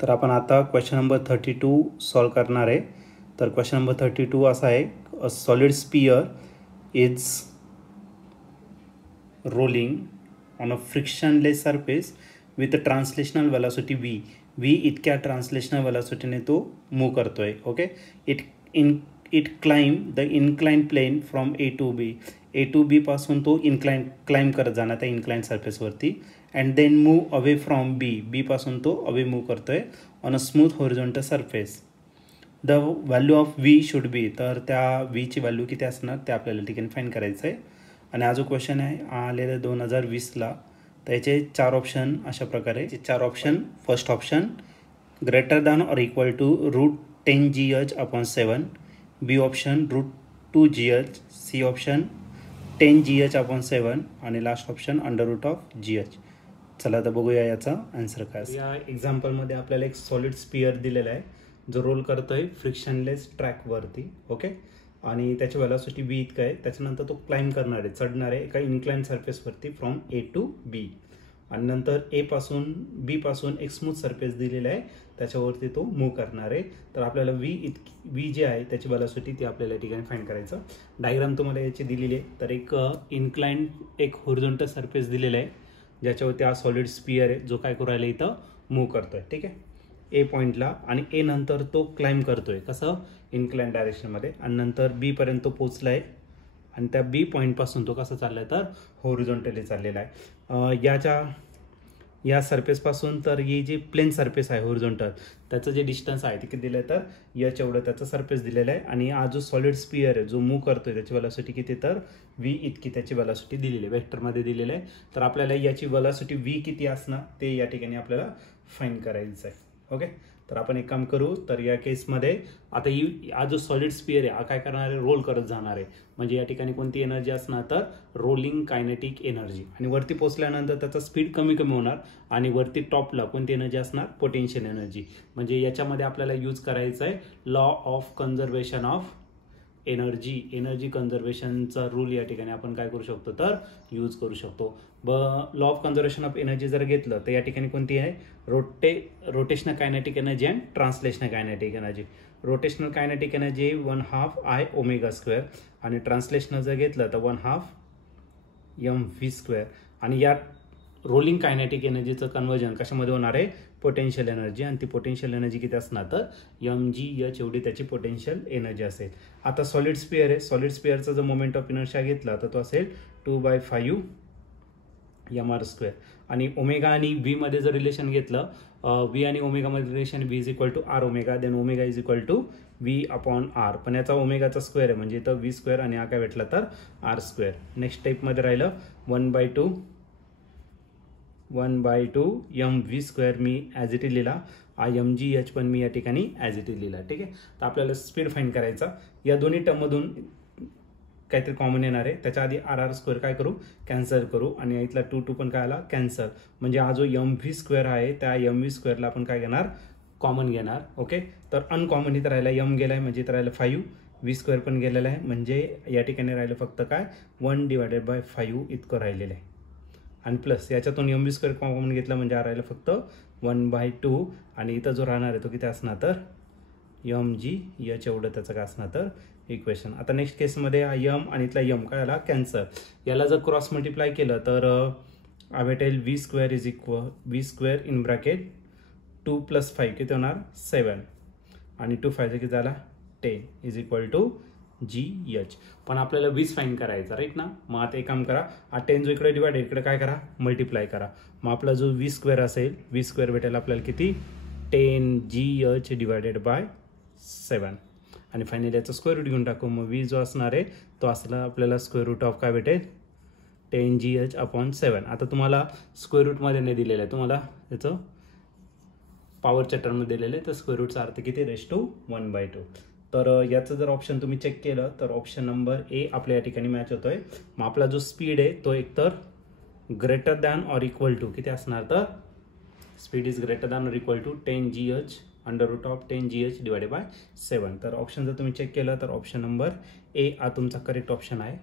तर आपण आता क्वेश्चन नंबर 32 सॉल्व करणार आहे. तर क्वेश्चन नंबर 32 असा आहे, a solid sphere is rolling on a frictionless surface with a translational velocity v इतक्या ट्रान्सलेशनल वेलॉसिटीने तो मूव करतोय. Okay, it climb the incline plane from A to B पासून तो क्लाइंब करत जाणार त्या इन्क्लाइन सरफेसवरती, and then move away from B पासून तो अवे मूव करतोय on a smooth horizontal surface. The value of V should be, तर त्या व्हीची व्हॅल्यू किती असणार ते आपल्याला ठिकाणी फाईंड करायचं आहे. आणि हा जो क्वेश्चन आहे आलेला 2020ला. तर याचे 4 ऑप्शन अशा प्रकारे 4 option. First option greater than or equal to √10 GH/7, B option √2 GH, C option 10 GH/7 आणि लास्ट ऑप्शन √GH. चला तर बघूया याचा आन्सर काय. या एक्झाम्पलमध्ये आपल्याला एक सॉलिड स्पियर दिलेला आहे जो रोल करतोय फ्रिक्शनलेस ट्रॅकवरती. ओके, आणि त्याची वेलॉसिटी बी इतका आहे. त्याच्यानंतर तो क्लाइंब करणार आहे, चढणार आहे एका इन्क्लाइन सरफेसवरती फ्रॉम ए टू बी, आणि नंतर बी पासून एक स्मूथ सरफेस दिलेला आहे त्याच्यावरती तो मूव्ह करणार आहे. तर आपल्याला व्ही जे आहे त्याची वेलॉसिटी ती आपल्याला ठिकाणी फाइंड करायचं. डायग्राम तुम्हाला याची दिलेली आहे. तर एक इन्क्लाइन एक हॉरिझॉन्टल सरफेस दिलेला आहे ज्याच्यावरती हा सॉलिड स्पियर आहे जो काय करू राहिला इथं मूव्ह करतोय. ठीक आहे, ए पॉईंटला, आणि ए नंतर तो क्लाइंब करतोय कसं इन्क्लाइन डायरेक्शनमध्ये, आणि नंतर बी पर्यंत तो पोचला आहे, आणि त्या बी पॉईंटपासून तो कसं चाललाय तर हॉरिझॉन्टली चाललेला आहे. या सरफेसपासून तर ही जी प्लेन सरफेस आहे हॉरिझॉन्टल त्याचं जे डिस्टन्स आहे ते किती दिलं आहे तर याच एवढं त्याचं सरफेस दिलेलं आहे. आणि हा जो सॉलिड स्पियर आहे जो मूव्ह करतोय त्याची वेलॉसिटी किती तर व्ही इतकी त्याची वेलॉसिटी दिलेली आहे, वेक्टरमध्ये दिलेलं आहे. तर आपल्याला याची वेलॉसिटी व्ही किती असणार ते या ठिकाणी आपल्याला फाइंड करायचं आहे. ओके, तर आपण एक काम करू. तर या केसमध्ये आता हा जो सॉलिड स्पियर आहे हा काय करणार आहे, रोल करत जाणार आहे. म्हणजे या ठिकाणी कोणती एनर्जी असणार तर रोलिंग कायनेटिक एनर्जी, आणि वरती पोहोचल्यानंतर त्याचा स्पीड कमी कमी होणार, आणि वरती टॉपला कोणती एनर्जी असणार पोटेन्शियल एनर्जी. म्हणजे याच्यामध्ये आपल्याला यूज करायचं आहे law of conservation of energy कन्झर्वेशनचा रूल या ठिकाणी आपण काय करू शकतो तर यूज करू शकतो. Law of conservation of energy जर घेतलं तर या ठिकाणी कोणती आहे rotational kinetic energy and translational kinetic energy. Rotational kinetic energy 1/2 I⍵², आणि ट्रान्सलेशनल जर घेतलं तर 1/2 mv². आणि या रोलिंग कायनेटिक एनर्जीचं कन्वर्जन कशामध्ये होणार आहे पोटेन्शियल एनर्जी, आणि ती पोटेन्शियल एनर्जी किती असणार तर mgh एवढी त्याची पोटेन्शियल एनर्जी असेल. आता सॉलिड स्पियर आहे, सॉलिड स्पियरचा जर मोमेंट ऑफ इनर्शिया घेतला तर तो असेल 2/5 mr². आणि ओमेगा आणि व्ही मध्ये जर रिलेशन घेतलं, व्ही आणि ओमेगा मध्ये relation V is equal to R omega, then omega is equal to v/r. पण याचा ओमेगाचा स्क्वेअर आहे म्हणजे इथं v² आणि हा काय भेटला तर r². नेक्स्ट स्टेपमध्ये राहिलं 1/2 mv² me as it is लिहिला, mgh पण मी या ठिकाणी ॲज इट इज लिहिला. ठीक आहे, तर आपल्याला स्पीड फाइंड करायचा. या दोन्ही टर्ममधून काहीतरी कॉमन येणार आहे. त्याच्या आधी r² काय करू कॅन्सल करू, आणि इथला 2 पण काय आला कॅन्सल. म्हणजे हा जो mv² आहे त्या mv² ला आपण काय घेणार कॉमन घेणार. ओके, तर अनकॉमन इथं राहिला m गेलाय म्हणजे इथं राहिलं 5, v² पण गेलेला आहे म्हणजे या ठिकाणी राहिलं फक्त काय 1/5 इतकं राहिलेलं आहे. आणि प्लस याच्यातून mv² कॉमन घेतला म्हणजे हा राहिलं फक्त 1/2, आणि इथं जो राहणार आहे तो किती असणार तर mgh एवढं त्याचं काय असणार तर इक्वेशन. आता नेक्स्ट केसमध्ये हा m आणि इथला m काय आला कॅन्सल. याला जर क्रॉस मल्टिप्लाय केलं तर भेटेल v² इन ब्रॅकेट 2 + 5 किती होणार 7, आणि 2 5 किती झाला 10 इज इक्वल टू gh. पण आपल्याला 20 फाइंड करायचा राईट ना. मग आता एक काम करा, हा 10 जो इकडे डिवाइड इकडे काय करा मल्टिप्लाय करा. मग आपला जो v² असेल v² भेटेल आपल्याला किती 10gh/7, आणि फायनली याचं स्क्वेअर रूट घेऊन टाकू. मग v जो असणार आहे तो असला आपल्याला स्क्वेअर रूट ऑफ काय भेटेल 10gh/7. आता तुम्हाला स्क्वेअर रूटमध्ये नाही दिलेलं आहे, तुम्हाला याचं पॉवरच्या टर्ममध्ये दिलेलं आहे. तर स्क्वेअर रूटचा अर्थ किती (1/2). तर याचं जर ऑप्शन तुम्ही चेक केलं तर ऑप्शन नंबर ए आपल्या या ठिकाणी मॅच होतोय. मग आपला जो स्पीड आहे तो एकतर greater than or equal to किती असणार तर speed is greater than or equal to 10gh/10gh/7. तर ऑप्शन जर तुम्ही चेक केलं तर ऑप्शन नंबर ए हा तुमचा करेक्ट ऑप्शन आहे.